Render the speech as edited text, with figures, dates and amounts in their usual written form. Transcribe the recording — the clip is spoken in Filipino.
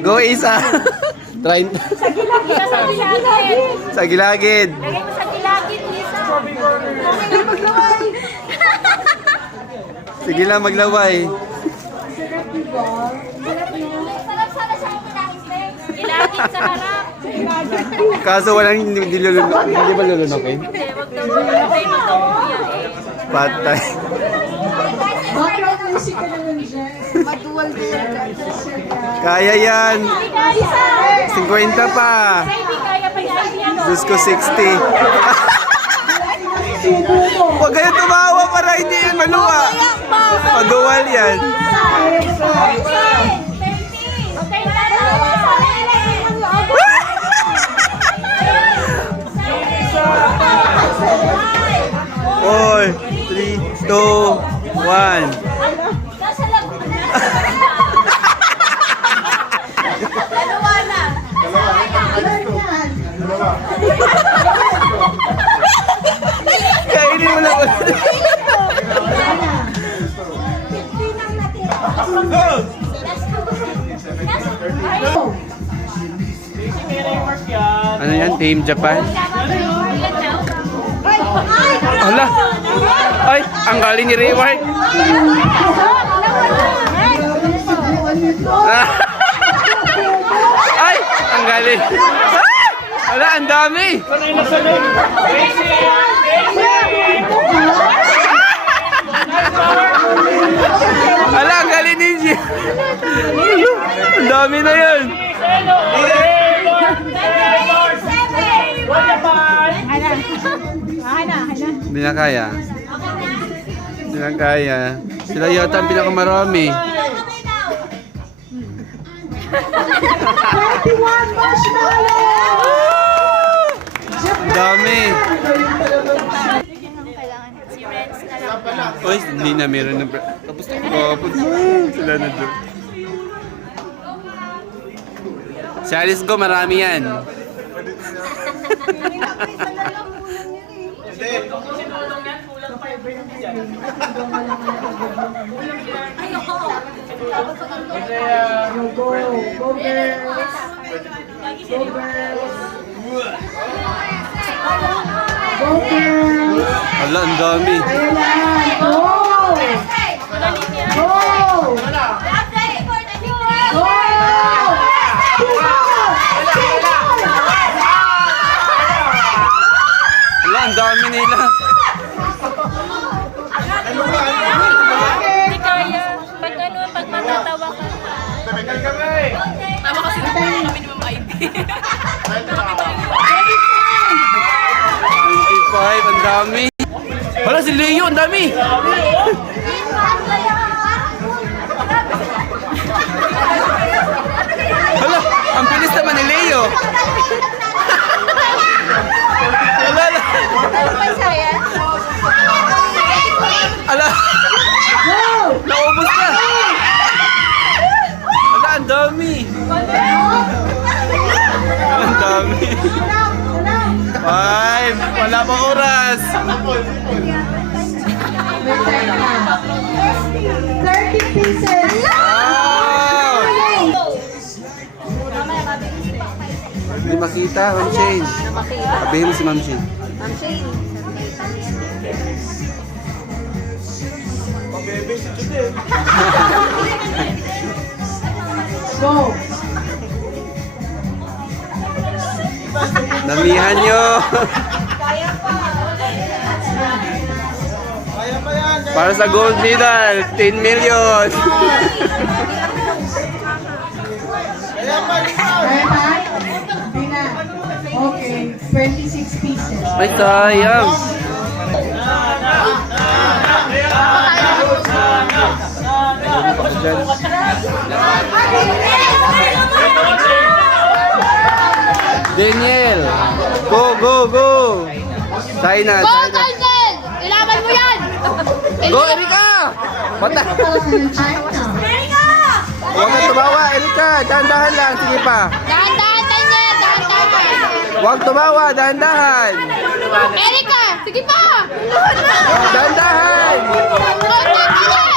Go isa. Try. Sa gilagid. Sa gilagid. Lagay mo sa gilagid, Lisa. Sige lang, maglaway. Sarap sana siya ang kinain. Gilagid sa harap. Kaso walang hindi ba lulunokin? Hindi, wag daw patay magkamuya eh. Patay. Kaya yan. Lisa! 50 pa. Baby, kaya pa yan. Diyos ko 60. Huwag kayo tumawa para hindi yan maluwa. Maduwal yan. 30. Okay, Four, 3, 2, 1. nasa labo. Dalawa na. Kainin mo lang. Ano yan? Team Japan? Hala! Ay! Ang galing ni Rayward! Ay! Ang galing! Hala! Ang dami! Hala! Ang galing ninja! Ang dami na yan! Hindi na kaya. Hindi na kaya. Sila yata ang pinakamarami. 31 marshmallow! Ang dami. Si Renz na lang. Uy, hindi na meron na. Tapos na sila na doon. Si Alice ko, marami yan. Wala, ang dami. Wala, ang dami nila. Hindi kaya. Pag ano, pag matatawa ka. Tama kasi na kami ni Ma'am ID. 25, ang dami. Wala, si Leo, ang dami. Hala, ang bilis naman ni Leo. Hala, hala. Hala. Naubos na. Hala, ang dami. Ang dami. 5, wala pa oras. 30 pieces! Wow! Hindi makita, Ma'am Shane. Sabihin mo si Ma'am Shane. Ma'am Shane. Go! Damihan nyo. Para sa gold medal, 10 million. Kaya pa? Hindi na. Okay, 26 pieces. Ay, sayang. Daniel, go, go, go. Tayo na, Go, tayo na. Daniel! Ilaban mo yan! Go, Erika! Bata. Erika! Huwag na tumawa, Erika. Dahan-dahan lang. Sige pa. Dahan-dahan, Daniel! Dahan-dahan! Huwag tumawa, dahan-dahan. Erika! Sige pa! Dahan-dahan. Go, Daniel!